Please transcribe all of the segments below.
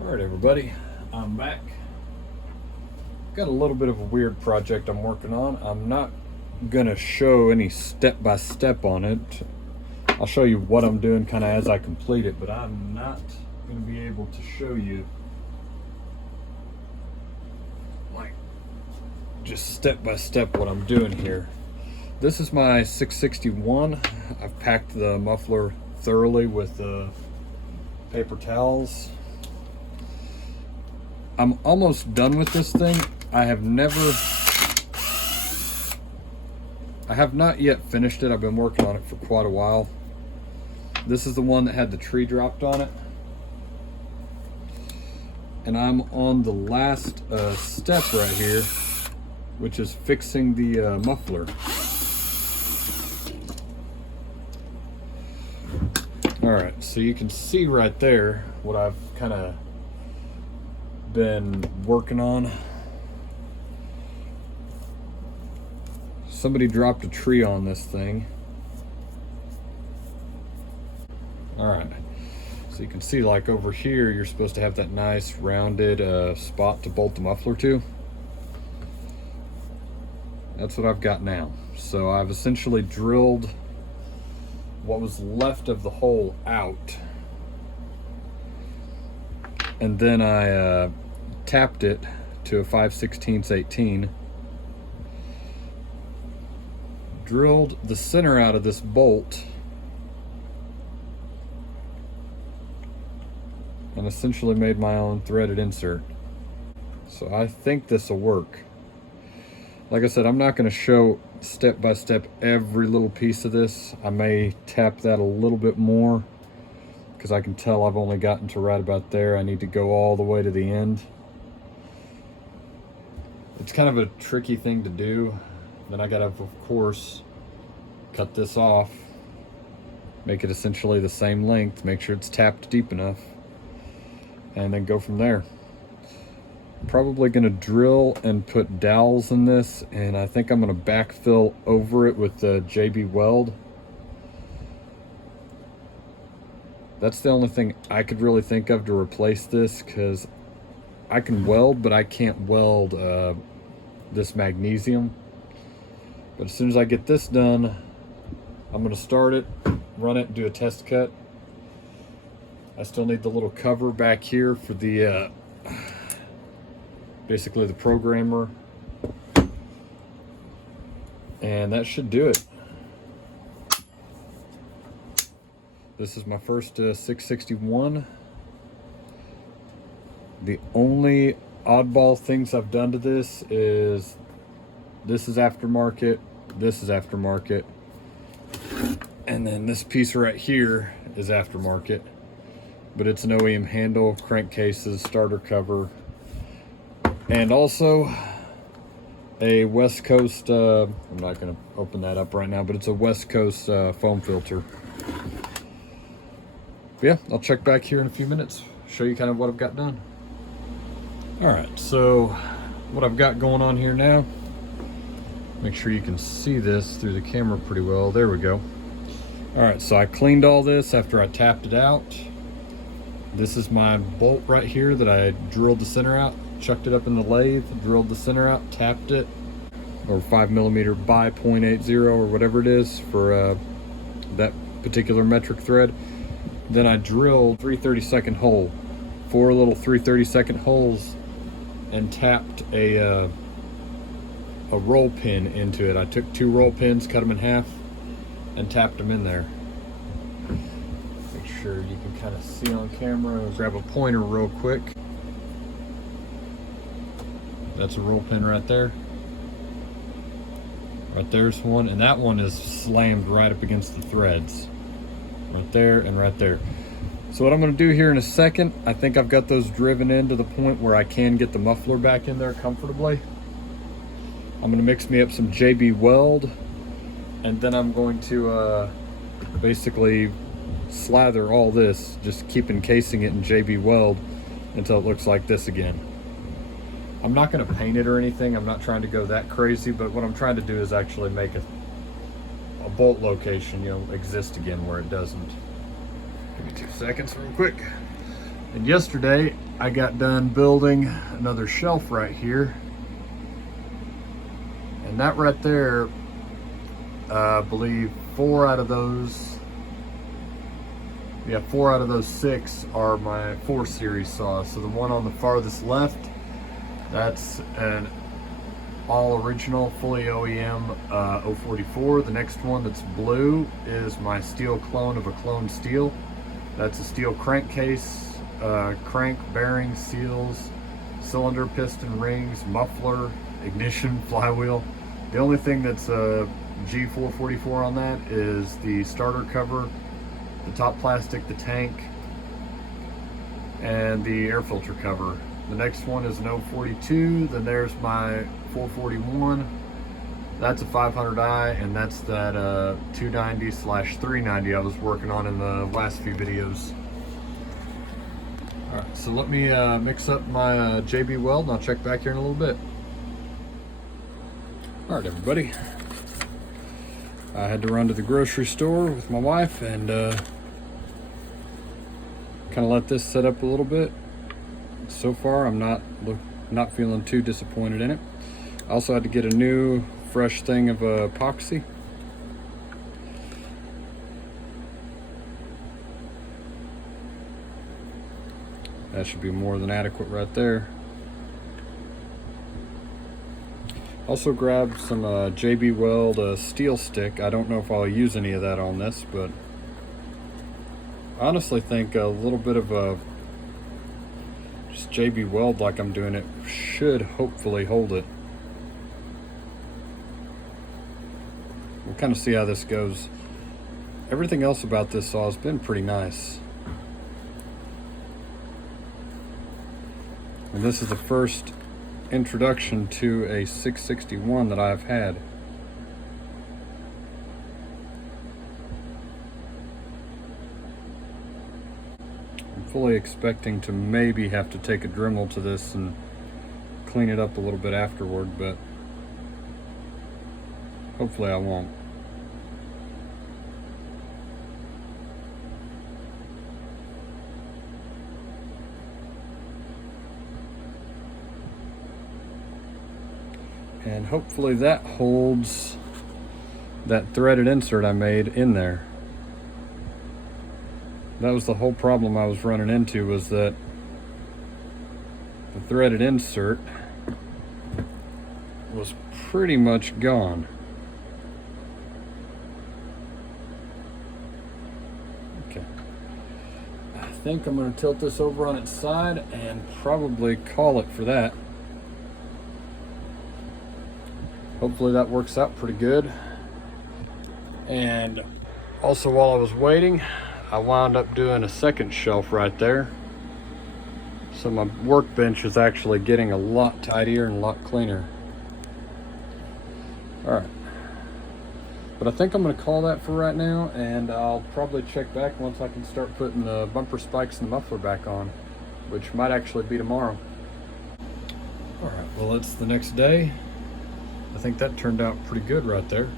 Alright everybody, I'm back. Got a little bit of a weird project I'm working on. I'm not gonna show any step-by-step on it. I'll show you what I'm doing kind of as I complete it, but I'm not gonna be able to show you like just step-by-step what I'm doing here. This is my 661. I've packed the muffler thoroughly with paper towels. I'm almost done with this thing. I have not yet finished it. I've been working on it for quite a while. This is the one that had the tree dropped on it. And I'm on the last step right here, which is fixing the muffler. All right, so you can see right there what I've kind of been working on. Somebody dropped a tree on this thing. All right, so you can see like over here you're supposed to have that nice rounded spot to bolt the muffler to. That's what I've got now. So I've essentially drilled what was left of the hole out, and then I tapped it to a 5/16 18, drilled the center out of this bolt, and essentially made my own threaded insert. So I think this will work. Like I said, I'm not going to show step by step every little piece of this. I may tap that a little bit more because I can tell I've only gotten to right about there. I need to go all the way to the end. It's kind of a tricky thing to do. Then I gotta, of course, cut this off, make it essentially the same length, make sure it's tapped deep enough, and then go from there. Probably gonna drill and put dowels in this, and I think I'm gonna backfill over it with the JB weld. That's the only thing I could really think of to replace this, because I can weld, but I can't weld this magnesium. But as soon as I get this done, I'm gonna start it, run it, do a test cut. I still need the little cover back here for the basically the programmer, and that should do it. This is my first 661. The only oddball things I've done to this is aftermarket, this is aftermarket, and then this piece right here is aftermarket, but it's an OEM handle, crankcases, starter cover, and also a West Coast, I'm not going to open that up right now, but it's a West Coast foam filter. But yeah, I'll check back here in a few minutes, show you kind of what I've got done. Alright, so what I've got going on here now, make sure you can see this through the camera pretty well. There we go. Alright, so I cleaned all this after I tapped it out. This is my bolt right here that I drilled the center out, chucked it up in the lathe, drilled the center out, tapped it, or 5mm by 0.80 or whatever it is for that particular metric thread. Then I drilled 3/32 hole, 4 little 3/32 holes, and tapped a roll pin into it. I took 2 roll pins, cut them in half, and tapped them in there. Make sure you can kind of see on camera. I'll grab a pointer real quick. That's a roll pin right there. Right there's one, and that one is slammed right up against the threads. Right there and right there. So what I'm going to do here in a second, I think I've got those driven in to the point where I can get the muffler back in there comfortably. I'm going to mix me up some JB weld, and then I'm going to basically slather all this, just keep encasing it in JB weld until it looks like this again. I'm not going to paint it or anything. I'm not trying to go that crazy, but what I'm trying to do is actually make a bolt location, exist again where it doesn't. Give me 2 seconds real quick. And yesterday I got done building another shelf right here. And that right there, I believe 4 out of those 6 are my 4 series saws. So the one on the farthest left, that's an all original, fully OEM 044. The next one that's blue is my STIHL clone of a clone STIHL. That's a STIHL crankcase, crank, bearings, seals, cylinder, piston, rings, muffler, ignition, flywheel. The only thing that's G444 on that is the starter cover, the top plastic, the tank, and the air filter cover. The next one is an 042. Then there's my 441. That's a 500i, and that's that 290/390 I was working on in the last few videos. All right, so let me mix up my JB weld, and I'll check back here in a little bit. All right, everybody. I had to run to the grocery store with my wife and kind of let this set up a little bit. So far, I'm not feeling too disappointed in it. I also had to get a new, fresh thing of epoxy. That should be more than adequate right there. Also grabbed some JB Weld steel stick. I don't know if I'll use any of that on this, but I honestly think a little bit of just JB Weld like I'm doing it should hopefully hold it. We'll kind of see how this goes. Everything else about this saw has been pretty nice. And this is the first introduction to a 661 that I've had. I'm fully expecting to maybe have to take a Dremel to this and clean it up a little bit afterward, but hopefully I won't. And hopefully that holds that threaded insert I made in there. That was the whole problem I was running into, was that the threaded insert was pretty much gone. Okay. I think I'm going to tilt this over on its side and probably call it for that. Hopefully that works out pretty good. And also, while I was waiting, I wound up doing a second shelf right there. So my workbench is actually getting a lot tidier and a lot cleaner. All right. But I think I'm gonna call that for right now, and I'll probably check back once I can start putting the bumper spikes and the muffler back on, which might actually be tomorrow. All right, well, it's the next day. I think that turned out pretty good right there.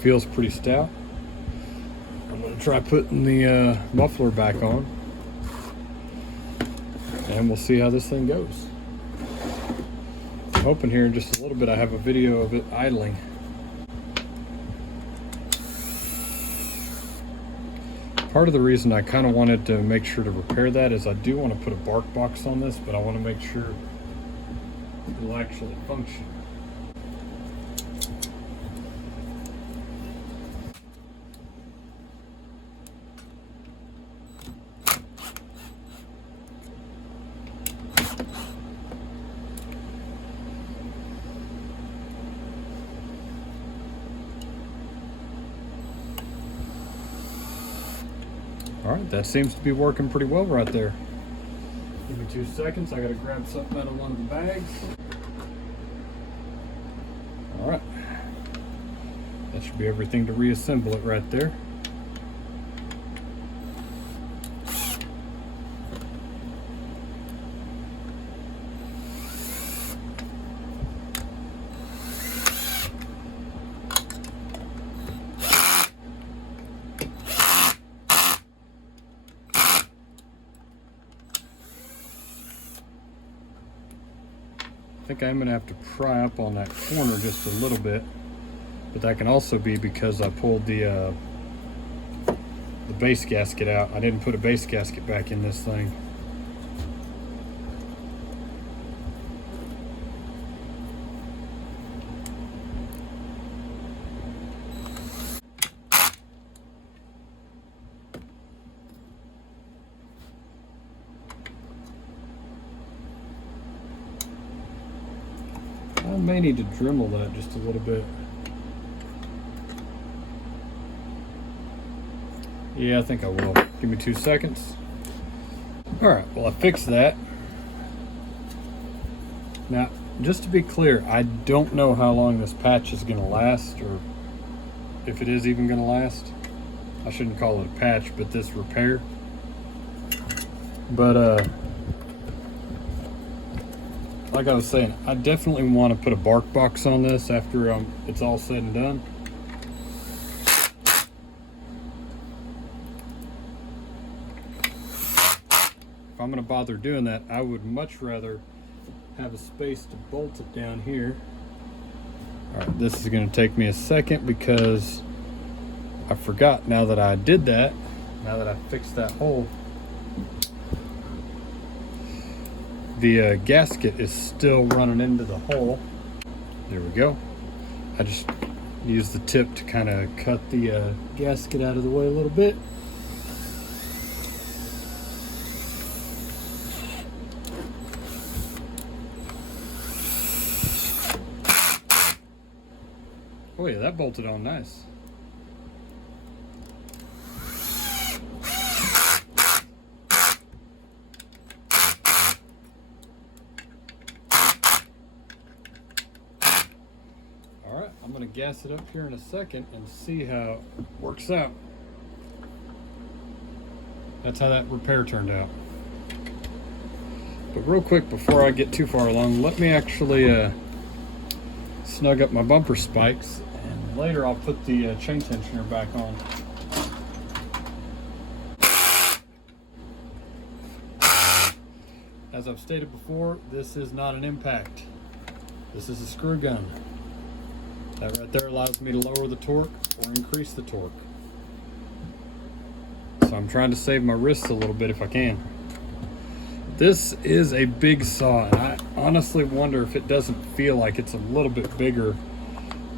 Feels pretty stout. I'm gonna try putting the muffler back on, and we'll see how this thing goes. I'm hoping here in just a little bit I have a video of it idling. Part of the reason I kind of wanted to make sure to repair that is I do want to put a bark box on this, but I want to make sure it'll actually function. All right, that seems to be working pretty well right there. Give me 2 seconds. I gotta grab something out of one of the bags. All right, that should be everything to reassemble it right there. think I'm gonna have to pry up on that corner just a little bit, but that can also be because I pulled the base gasket out. I didn't put a base gasket back in this thing. I may need to Dremel that just a little bit. Yeah, I think I will. Give me 2 seconds. All right, well, I fixed that. Now, just to be clear, I don't know how long this patch is gonna last, or if it is even gonna last. I shouldn't call it a patch, but this repair. But like I was saying, I definitely want to put a bark box on this after it's all said and done. If I'm going to bother doing that, I would much rather have a space to bolt it down here. All right, this is going to take me a second because I forgot now that I did that, now that I fixed that hole. The gasket is still running into the hole. There we go. I just used the tip to kind of cut the gasket out of the way a little bit. Oh yeah, that bolted on nice. I'm going to gas it up here in a second and see how it works out. That's how that repair turned out. But real quick, before I get too far along, let me actually snug up my bumper spikes, and later I'll put the chain tensioner back on. As I've stated before, this is not an impact. This is a screw gun. That right there allows me to lower the torque or increase the torque. So I'm trying to save my wrists a little bit if I can. This is a big saw, and I honestly wonder if it doesn't feel like it's a little bit bigger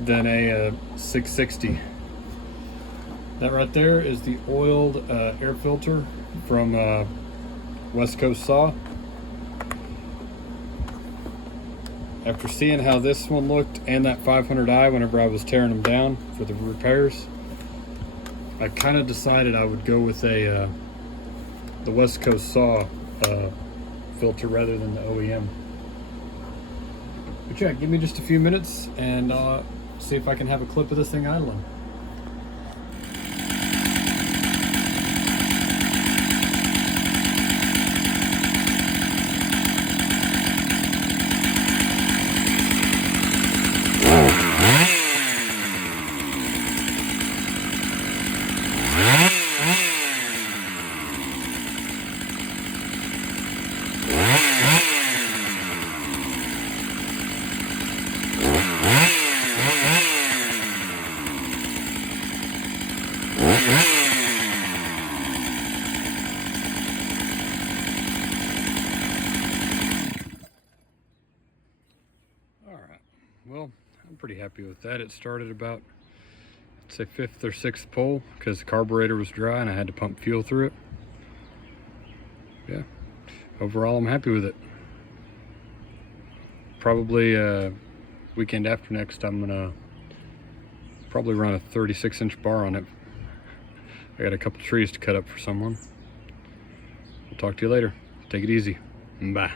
than a 660. That right there is the oiled air filter from West Coast Saw. After seeing how this one looked and that 500i whenever I was tearing them down for the repairs, I kind of decided I would go with the West Coast Saw filter rather than the OEM. But yeah, give me just a few minutes and see if I can have a clip of this thing idling. Well, I'm pretty happy with that. It started about, I'd say, 5th or 6th pull because the carburetor was dry and I had to pump fuel through it. Yeah, overall I'm happy with it. Probably weekend after next I'm gonna probably run a 36-inch bar on it. I got a couple trees to cut up for someone. I'll talk to you later. Take it easy. Bye.